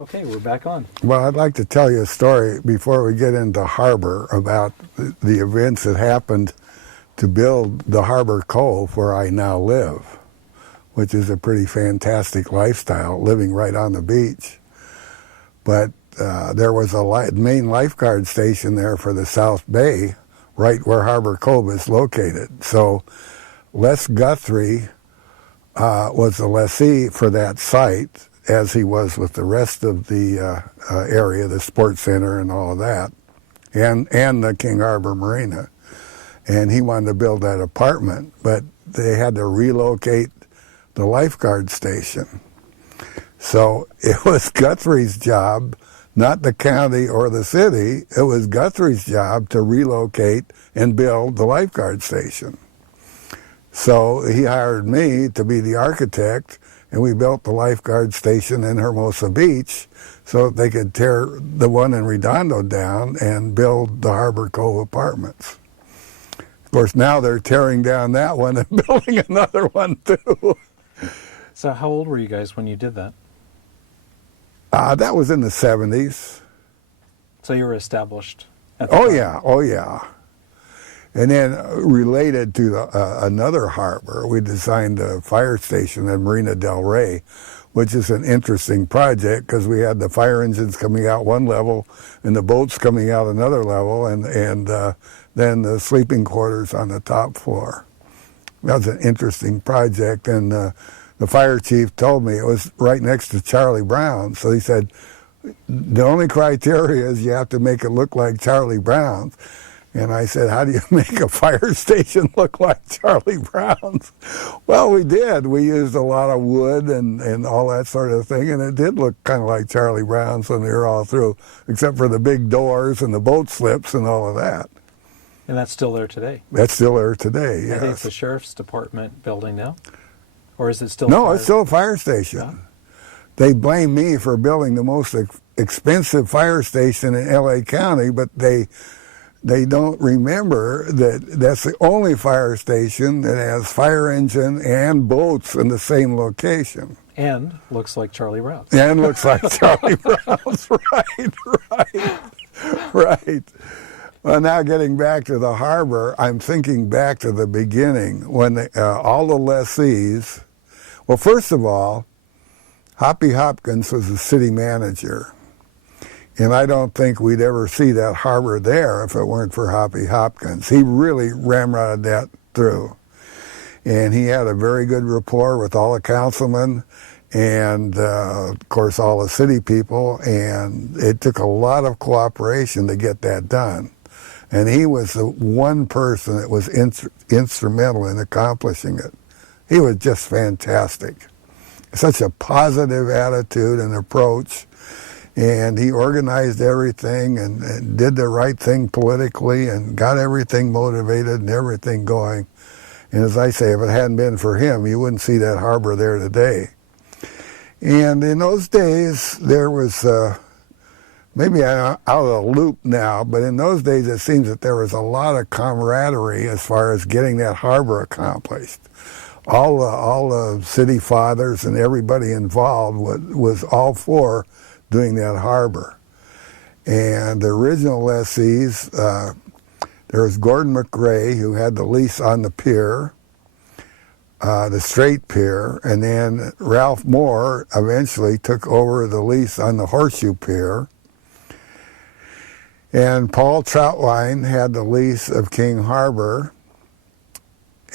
Okay, we're back on. Well, I'd like to tell you a story before we get into harbor about the events that happened to build the harbor cove where I now live, which is a pretty fantastic lifestyle, living right on the beach. But there was a main lifeguard station there for the South Bay, right where Harbor Cove is located. So Les Guthrie was the lessee for that site, as he was with the rest of the area, the sports center and all of that, and the King Harbor Marina. And he wanted to build that apartment, but they had to relocate the lifeguard station. So it was Guthrie's job, not the county or the city, it was Guthrie's job to relocate and build the lifeguard station. So he hired me to be the architect, and we built the lifeguard station in Hermosa Beach so that they could tear the one in Redondo down and build the Harbor Cove apartments. Of course, now they're tearing down that one and building another one too. So how old were you guys when you did that? That was in the 70s. So you were established at the Oh time. yeah, oh yeah. And then related to another harbor, we designed a fire station at Marina del Rey, which is an interesting project because we had the fire engines coming out one level and the boats coming out another level, and then the sleeping quarters on the top floor. That was an interesting project, and the fire chief told me it was right next to Charlie Brown. So he said, the only criteria is you have to make it look like Charlie Brown's. And I said, how do you make a fire station look like Charlie Brown's? Well, we did. We used a lot of wood and all that sort of thing, and it did look kind of like Charlie Brown's when they were all through, except for the big doors and the boat slips and all of that. And that's still there today? That's still there today, yes. I think it's the Sheriff's Department building now? Or is it still? No, it's still a fire station. Yeah. They blame me for building the most expensive fire station in L.A. County, but they don't remember that that's the only fire station that has fire engine and boats in the same location. And looks like Charlie Brown's. And looks like Charlie Brown's, right. Well, now getting back to the harbor, I'm thinking back to the beginning when all the lessees, well, first of all, Hoppy Hopkins was the city manager. And I don't think we'd ever see that harbor there if it weren't for Hoppy Hopkins. He really ramrodded that through. And he had a very good rapport with all the councilmen and, of course, all the city people. And it took a lot of cooperation to get that done. And he was the one person that was instrumental in accomplishing it. He was just fantastic. Such a positive attitude and approach. And he organized everything and did the right thing politically and got everything motivated and everything going. And as I say, if it hadn't been for him, you wouldn't see that harbor there today. And in those days, there was, maybe I'm out of the loop now, but in those days it seems that there was a lot of camaraderie as far as getting that harbor accomplished. All the city fathers and everybody involved was all for doing that harbor. And the original lessees, there was Gordon McRae, who had the lease on the pier, the straight pier, and then Ralph Moore eventually took over the lease on the horseshoe pier. And Paul Troutline had the lease of King Harbor,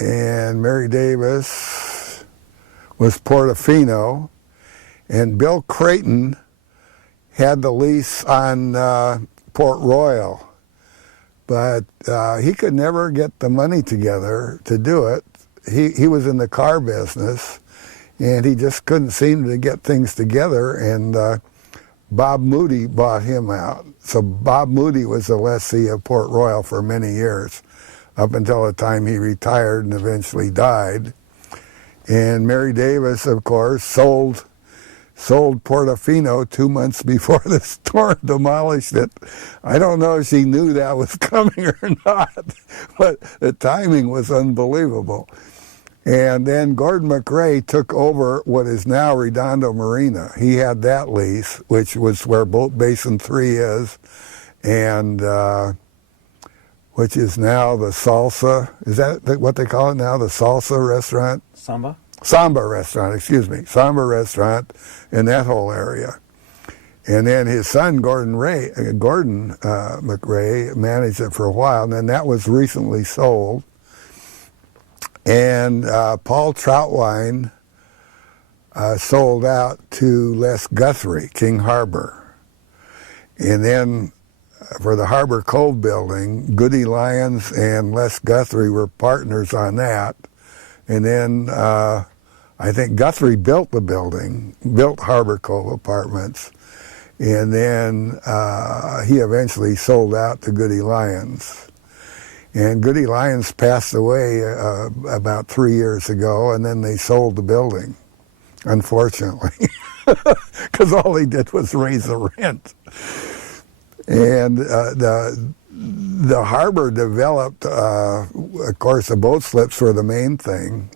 and Mary Davis was Portoෆino, and Bill Creighton had the lease on Port Royal, but he could never get the money together to do it. He was in the car business, and he just couldn't seem to get things together, and Bob Moody bought him out. So Bob Moody was the lessee of Port Royal for many years, up until the time he retired and eventually died. And Mary Davis, of course, sold Portoෆino 2 months before the storm demolished it. I don't know if she knew that was coming or not, but the timing was unbelievable. And then Gordon McRae took over what is now Redondo Marina. He had that lease, which was where Boat Basin 3 is, and which is now the Salsa. Is that what they call it now? The Salsa restaurant? Samba? Samba restaurant, excuse me. Samba restaurant in that whole area. And then his son, Gordon McRae, managed it for a while, and then that was recently sold. And Paul Troutwine sold out to Les Guthrie, King Harbor. And then for the Harbor Cove building, Goody Lyons and Les Guthrie were partners on that. And then I think Guthrie built the building, built Harbor Cove Apartments. And then he eventually sold out to Goody Lyons. And Goody Lyons passed away about 3 years ago, and then they sold the building, unfortunately, because all they did was raise the rent. And the harbor developed, of course, the boat slips were the main thing,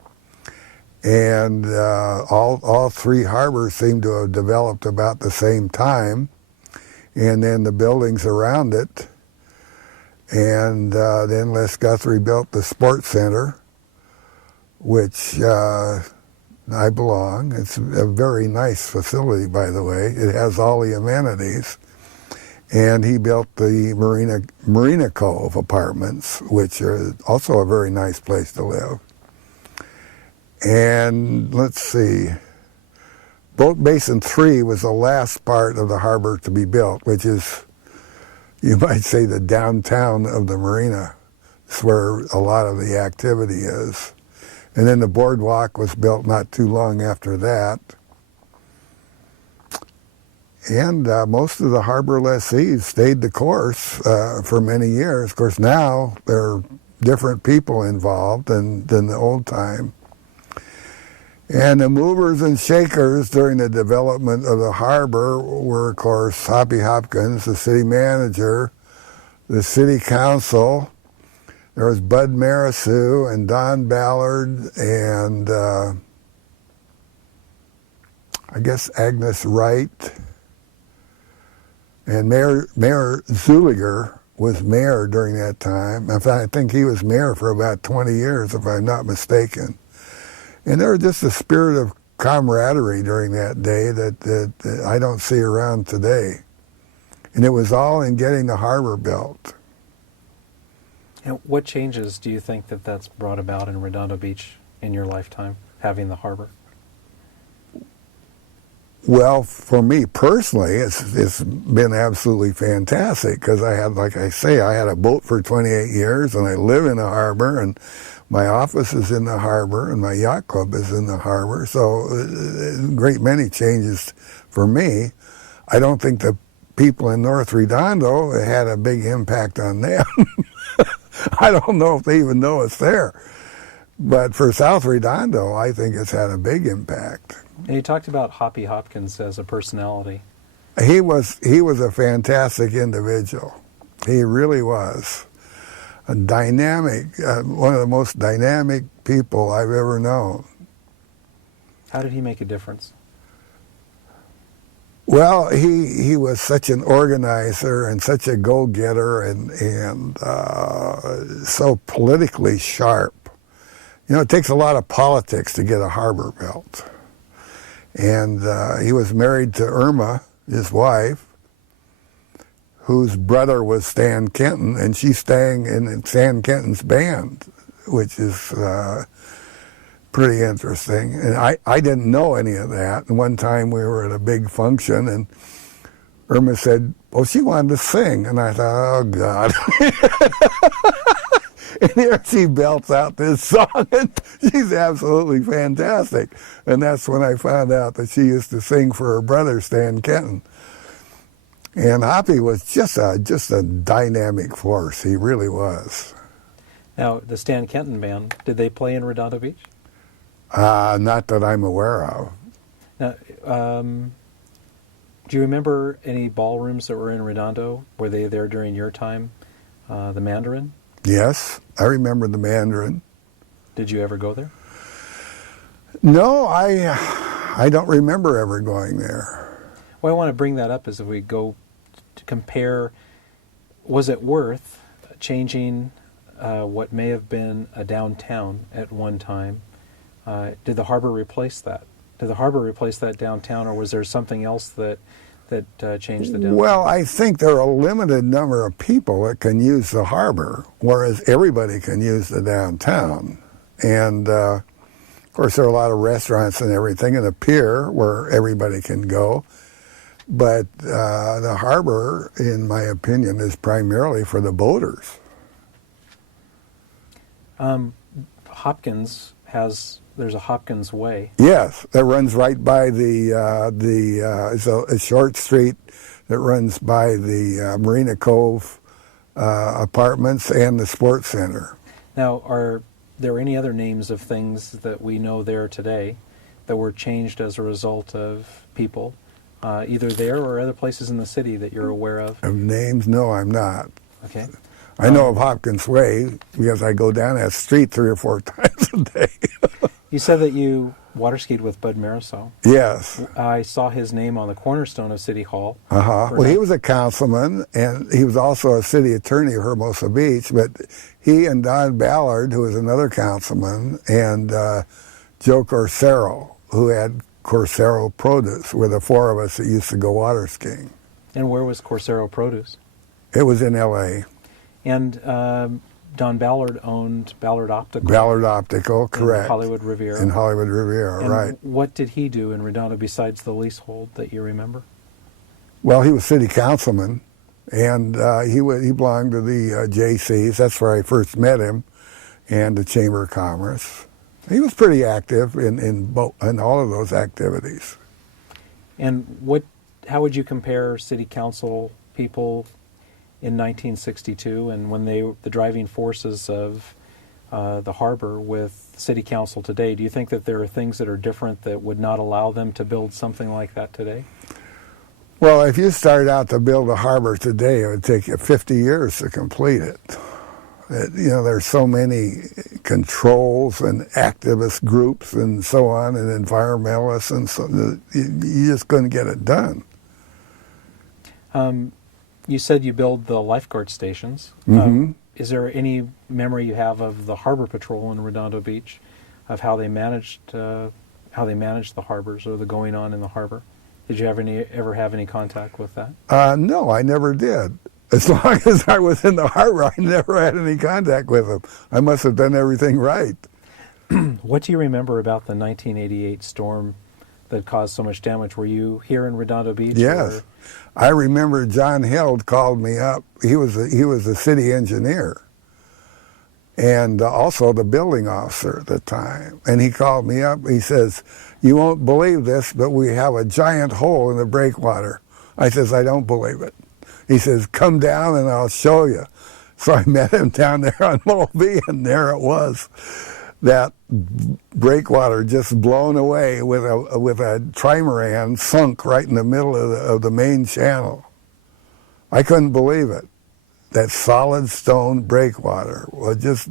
and all three harbors seem to have developed about the same time, and then the buildings around it. And then Les Guthrie built the Sports Center, which I belong. It's a very nice facility, by the way. It has all the amenities. And he built the Marina Cove Apartments, which are also a very nice place to live. And let's see, Boat Basin 3 was the last part of the harbor to be built, which is, you might say, the downtown of the marina. It's where a lot of the activity is. And then the boardwalk was built not too long after that. And most of the harbor lessees stayed the course for many years. Of course, now there are different people involved than the old time. And the movers and shakers during the development of the harbor were, of course, Hoppy Hopkins, the city manager, the city council. There was Bud Marisu and Don Ballard and I guess Agnes Wright. And Mayor Zuliger was mayor during that time. In fact, I think he was mayor for about 20 years, if I'm not mistaken. And there was just a spirit of camaraderie during that day that I don't see around today. And it was all in getting the harbor built. And what changes do you think that's brought about in Redondo Beach in your lifetime, having the harbor? Well, for me personally, it's been absolutely fantastic because I had, like I say, I had a boat for 28 years and I live in the harbor and my office is in the harbor and my yacht club is in the harbor. So a great many changes for me. I don't think the people in North Redondo had a big impact on them. I don't know if they even know it's there. But for South Redondo, I think it's had a big impact. And you talked about Hoppy Hopkins as a personality. He was a fantastic individual. He really was. A dynamic, one of the most dynamic people I've ever known. How did he make a difference? Well, he was such an organizer and such a go-getter and so politically sharp. You know, it takes a lot of politics to get a harbor built. And he was married to Irma, his wife, whose brother was Stan Kenton, and she sang in Stan Kenton's band, which is pretty interesting. And I didn't know any of that. And one time we were at a big function, and Irma said, well, she wanted to sing. And I thought, oh, God. And here she belts out this song, and she's absolutely fantastic. And that's when I found out that she used to sing for her brother, Stan Kenton. And Hoppy was just a dynamic force. He really was. Now, the Stan Kenton band, did they play in Redondo Beach? Not that I'm aware of. Now, do you remember any ballrooms that were in Redondo? Were they there during your time? The Mandarin? Yes, I remember the Mandarin. Did you ever go there? No, I don't remember ever going there. Well, I want to bring that up as if we go to compare, was it worth changing what may have been a downtown at one time? Did the harbor replace that? Did the harbor replace that downtown, or was there something else that changed the downtown? Well, I think there are a limited number of people that can use the harbor, whereas everybody can use the downtown. And, of course, there are a lot of restaurants and everything, and a pier where everybody can go. But the harbor, in my opinion, is primarily for the boaters. Hopkins there's a Hopkins Way. Yes, that runs right by it's a short street that runs by the Marina Cove apartments and the sports center. Now, are there any other names of things that we know there today that were changed as a result of people, either there or other places in the city that you're aware of? Of names? No, I'm not. Okay. I know of Hopkins Way because I go down that street 3 or 4 times a day. You said that you water skied with Bud Marisol. Yes. I saw his name on the cornerstone of City Hall. Well, he was a councilman, and he was also a city attorney of Hermosa Beach, but he and Don Ballard, who was another councilman, and Joe Corsaro, who had Corsaro Produce, were the 4 of us that used to go water skiing. And where was Corsaro Produce? It was in L.A. And Don Ballard owned Ballard Optical. Ballard Optical, correct. In Hollywood Riviera. In Hollywood Riviera, and right. What did he do in Redondo besides the leasehold that you remember? Well, he was city councilman, and he belonged to the JCs. That's where I first met him, and the Chamber of Commerce. He was pretty active in all of those activities. And how would you compare city council people in 1962 and when the driving forces of the harbor with city council today? Do you think that there are things that are different that would not allow them to build something like that today? Well, if you started out to build a harbor today, it would take you 50 years to complete it. There's so many controls and activist groups and so on, and environmentalists, and so you just couldn't get it done. You said you build the lifeguard stations. Mm-hmm. Is there any memory you have of the harbor patrol in Redondo Beach, of how they managed the harbors or the going on in the harbor? Did you ever have any contact with that? No, I never did. As long as I was in the harbor, I never had any contact with them. I must have done everything right. What do you remember about the 1988 storm that caused so much damage? Were you here in Redondo Beach? Yes. I remember John Held called me up. He was the city engineer and also the building officer at the time. And he called me up. He says, "You won't believe this, but we have a giant hole in the breakwater." I says, "I don't believe it." He says, "Come down and I'll show you." So I met him down there on Mulvey, and there it was. That breakwater just blown away with a trimaran sunk right in the middle of the main channel. I couldn't believe it. That solid stone breakwater was just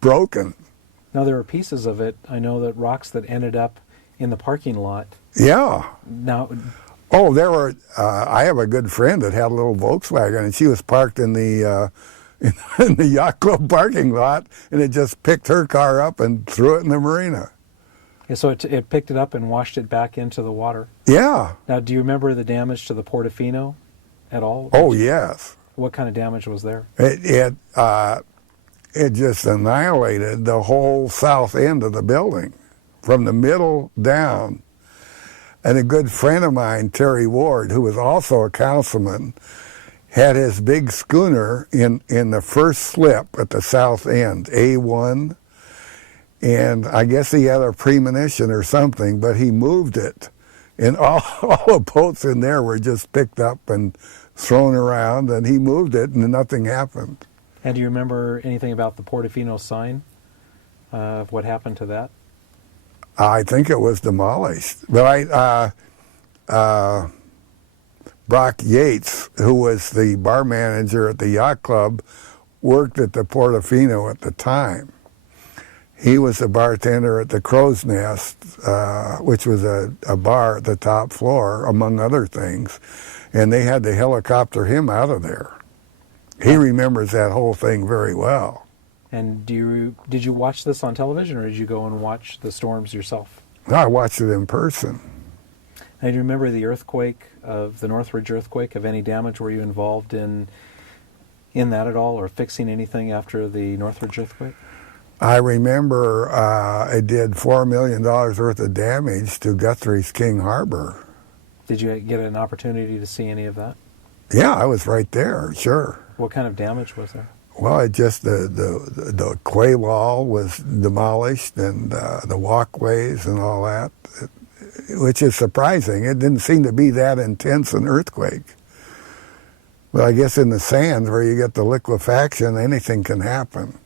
broken. Now there are pieces of it, I know, that rocks that ended up in the parking lot. Yeah. Now, there were. I have a good friend that had a little Volkswagen, and she was parked in the in the yacht club parking lot, and it just picked her car up and threw it in the marina. Yeah, so it picked it up and washed it back into the water. Yeah. Now, do you remember the damage to the Portofiino at all? Oh, yes. What kind of damage was there? It just annihilated the whole south end of the building, from the middle down. And a good friend of mine, Terry Ward, who was also a councilman, had his big schooner in the first slip at the south end, A1, and I guess he had a premonition or something, but he moved it, and all the boats in there were just picked up and thrown around, and he moved it, and nothing happened. And do you remember anything about the Portofiino sign, of what happened to that? I think it was demolished, but Brock Yates, who was the bar manager at the yacht club, worked at the Portofiino at the time. He was the bartender at the Crow's Nest, which was a bar at the top floor, among other things, and they had to helicopter him out of there. He remembers that whole thing very well. And did you watch this on television, or did you go and watch the storms yourself? No, I watched it in person. And do you remember the earthquake of the Northridge earthquake? Of any damage? Were you involved in that at all, or fixing anything after the Northridge earthquake? I remember it did $4 million worth of damage to Guthrie's King Harbor. Did you get an opportunity to see any of that? Yeah, I was right there, sure. What kind of damage was there? Well, it just the quay wall was demolished, and the walkways and all that, which is surprising. It didn't seem to be that intense an earthquake. But I guess in the sands where you get the liquefaction, anything can happen.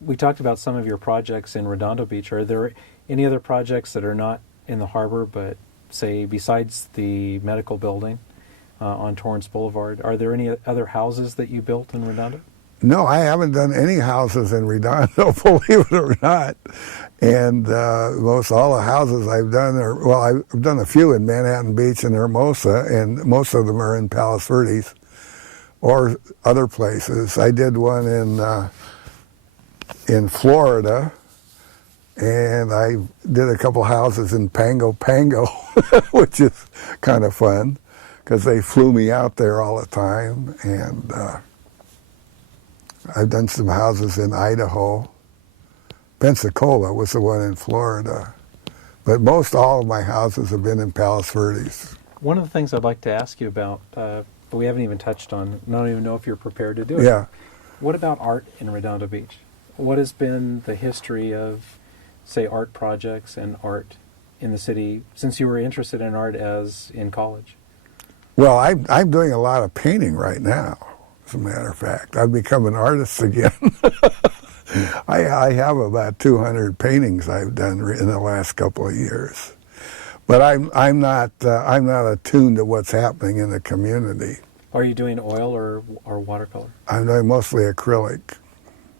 We talked about some of your projects in Redondo Beach. Are there any other projects that are not in the harbor, but say besides the medical building on Torrance Boulevard? Are there any other houses that you built in Redondo? No, I haven't done any houses in Redondo, believe it or not. And most all the houses I've done are, well, I've done a few in Manhattan Beach and Hermosa, and most of them are in Palos Verdes or other places. I did one in Florida, and I did a couple houses in Pango, which is kind of fun because they flew me out there all the time. And I've done some houses in Idaho. Pensacola was the one in Florida. But most all of my houses have been in Palos Verdes. One of the things I'd like to ask you about, but we haven't even touched on, I don't even know if you're prepared to do it. Yeah. What about art in Redondo Beach? What has been the history of, say, art projects and art in the city since you were interested in art as in college? Well, I'm doing a lot of painting right now, as a matter of fact. I've become an artist again. I have about 200 paintings I've done in the last couple of years. But I'm not attuned to what's happening in the community. Are you doing oil or watercolor? I'm doing mostly acrylic.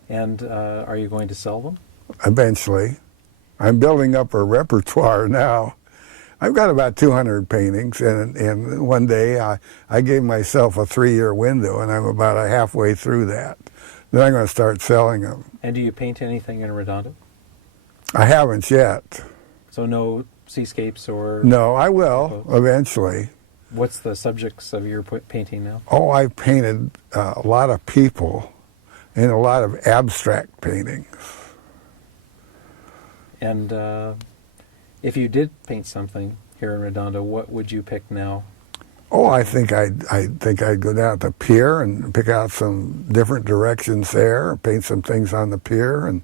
And are you going to sell them? Eventually. I'm building up a repertoire now. I've got about 200 paintings, and one day I gave myself a 3-year window, and I'm about halfway through that. Then I'm going to start selling them. And do you paint anything in Redondo? I haven't yet. So no seascapes or... No, I will, eventually. What's the subjects of your painting now? Oh, I've painted a lot of people and a lot of abstract paintings. And if you did paint something here in Redondo, what would you pick now? Oh, I think I'd go down to the pier and pick out some different directions there, paint some things on the pier, and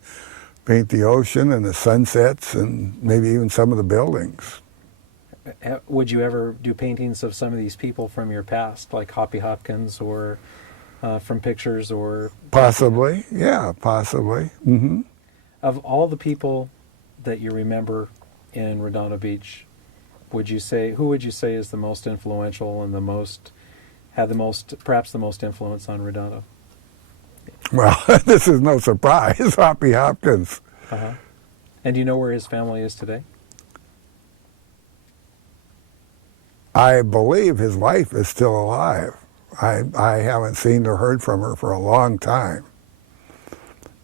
paint the ocean and the sunsets and maybe even some of the buildings. Would you ever do paintings of some of these people from your past, like Hoppy Hopkins, or from pictures, or... Possibly, yeah, possibly. Mm-hmm. Of all the people that you remember in Redondo Beach, who would you say is the most influential and perhaps the most influence on Redondo? Well, this is no surprise. Hoppy Hopkins. Uh-huh. And do you know where his family is today? I believe his wife is still alive. I haven't seen or heard from her for a long time.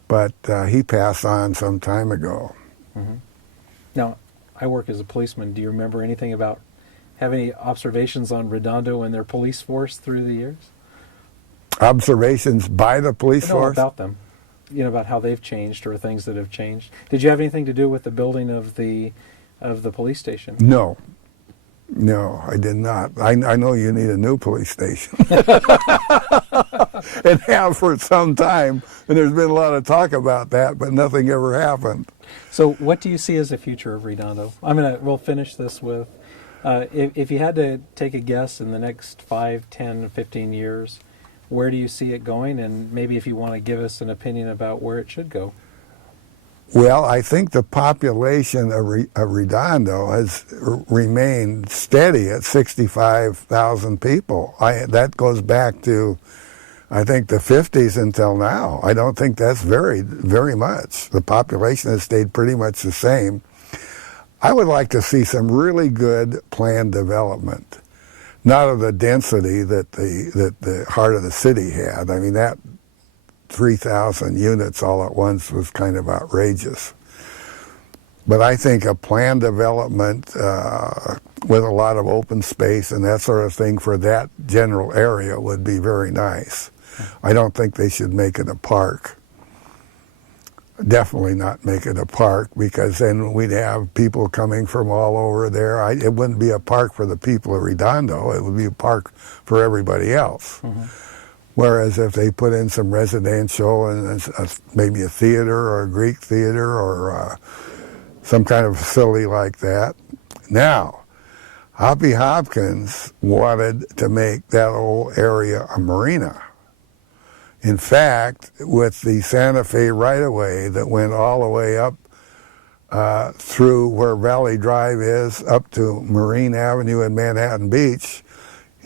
But he passed on some time ago. Mm-hmm. Now, I work as a policeman. Do you remember anything about, have any observations on Redondo and their police force through the years? Observations by the police force? About them. About how they've changed or things that have changed. Did you have anything to do with the building of the police station? No. No, I did not. I know you need a new police station. And have for some time, and there's been a lot of talk about that, but nothing ever happened. So what do you see as the future of Redondo? We'll finish this with, if you had to take a guess in the next 5, 10, 15 years, where do you see it going? And maybe if you want to give us an opinion about where it should go. Well, I think the population of Redondo has remained steady at 65,000 people. That goes back to I think the 50s until now. I don't think that's very, very much. The population has stayed pretty much the same. I would like to see some really good planned development, not of the density that the heart of the city had. I mean, that 3,000 units all at once was kind of outrageous. But I think a planned development with a lot of open space and that sort of thing for that general area would be very nice. I don't think they should make it a park. Definitely not make it a park, because then we'd have people coming from all over there. It wouldn't be a park for the people of Redondo. It would be a park for everybody else. Mm-hmm. Whereas if they put in some residential and maybe a theater or a Greek theater or some kind of facility like that. Now, Hoppy Hopkins wanted to make that whole area a marina. In fact, with the Santa Fe right-of-way that went all the way up through where Valley Drive is, up to Marine Avenue and Manhattan Beach,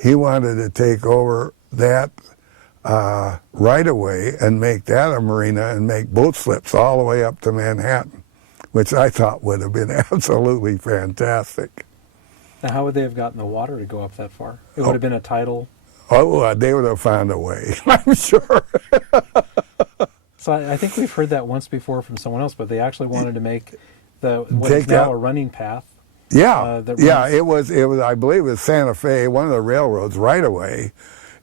he wanted to take over that right-of-way and make that a marina and make boat slips all the way up to Manhattan, which I thought would have been absolutely fantastic. Now, how would they have gotten the water to go up that far? It would have been a tidal... Oh, they would have found a way, I'm sure. So I think we've heard that once before from someone else, but they actually wanted to make what is now a running path. Yeah, it was. I believe it was Santa Fe, one of the railroads, right away,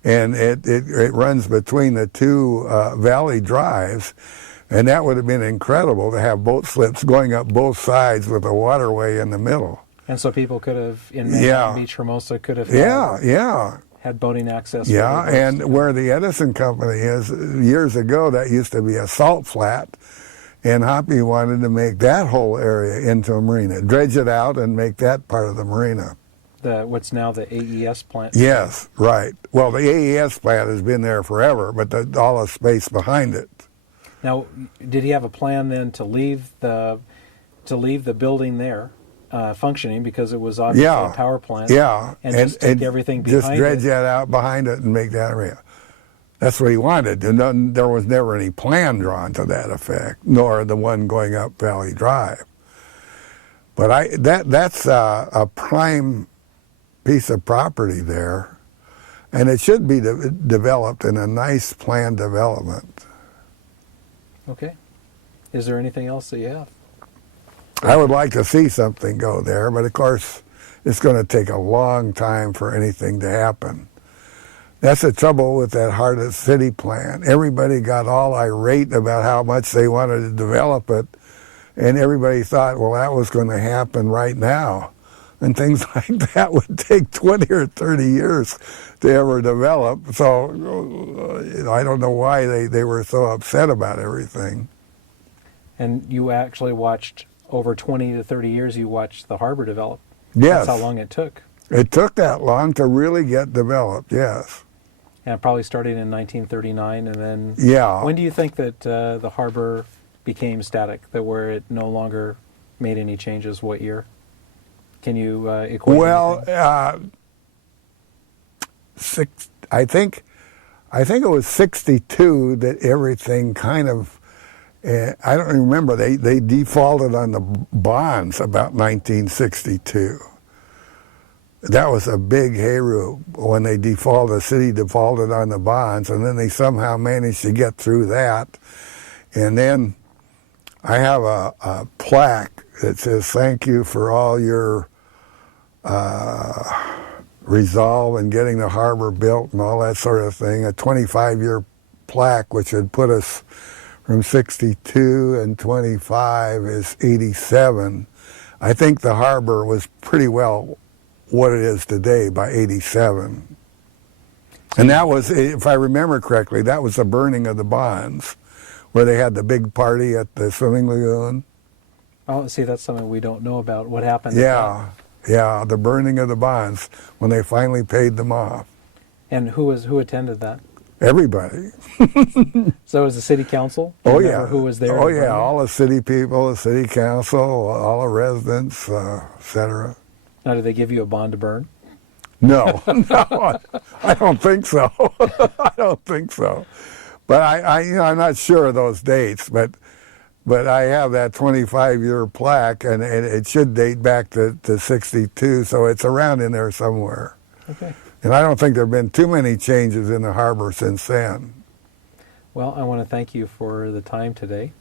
and it runs between the two valley drives, and that would have been incredible to have boat slips going up both sides with a waterway in the middle. And so people could have, in Manhattan Beach, Hermosa, could have had boating access. Yeah, and where the Edison Company is, years ago, that used to be a salt flat, and Hoppy wanted to make that whole area into a marina, dredge it out and make that part of the marina. What's now the AES plant? Yes, right. Well, the AES plant has been there forever, but all the space behind it. Now, did he have a plan then to leave the building there? Functioning, because it was obviously a power plant. Yeah, and just take everything behind it. Just dredge that out behind it and make that arena. That's what he wanted. And there was never any plan drawn to that effect, nor the one going up Valley Drive. But that's a prime piece of property there, and it should be developed in a nice planned development. Okay. Is there anything else that you have? I would like to see something go there, but of course it's going to take a long time for anything to happen. That's the trouble with that Heart of the City plan. Everybody got all irate about how much they wanted to develop it, and everybody thought, well, that was going to happen right now. And things like that would take 20 or 30 years to ever develop. So I don't know why they were so upset about everything. And you actually watched... Over 20 to 30 years, you watched the harbor develop. Yes. That's how long it took. It took that long to really get developed, yes. And it probably started in 1939, and then... Yeah. When do you think that the harbor became static, where it no longer made any changes? What year? Can you equate? Well, I think it was 62 that everything kind of... I don't remember. They defaulted on the bonds about 1962. That was a big hayroom when they defaulted. The city defaulted on the bonds, and then they somehow managed to get through that. And then I have a plaque that says, "Thank you for all your resolve in getting the harbor built," and all that sort of thing. A 25-year plaque, which would put us from 62 and 25 is 87. I think the harbor was pretty well what it is today by 87. And that was, if I remember correctly, that was the burning of the bonds, where they had the big party at the swimming lagoon. Oh, see, that's something we don't know about. What happened? Yeah, the burning of the bonds when they finally paid them off. And who attended that? Everybody. So it was the city council? Oh, yeah. Who was there? Oh, yeah, all the city people, the city council, all the residents, et cetera. Now, did they give you a bond to burn? No, no, I don't think so. I don't think so. But I'm not sure of those dates. But I have that 25-year plaque, and it should date back to 62. So it's around in there somewhere. Okay. And I don't think there have been too many changes in the harbor since then. Well, I want to thank you for the time today.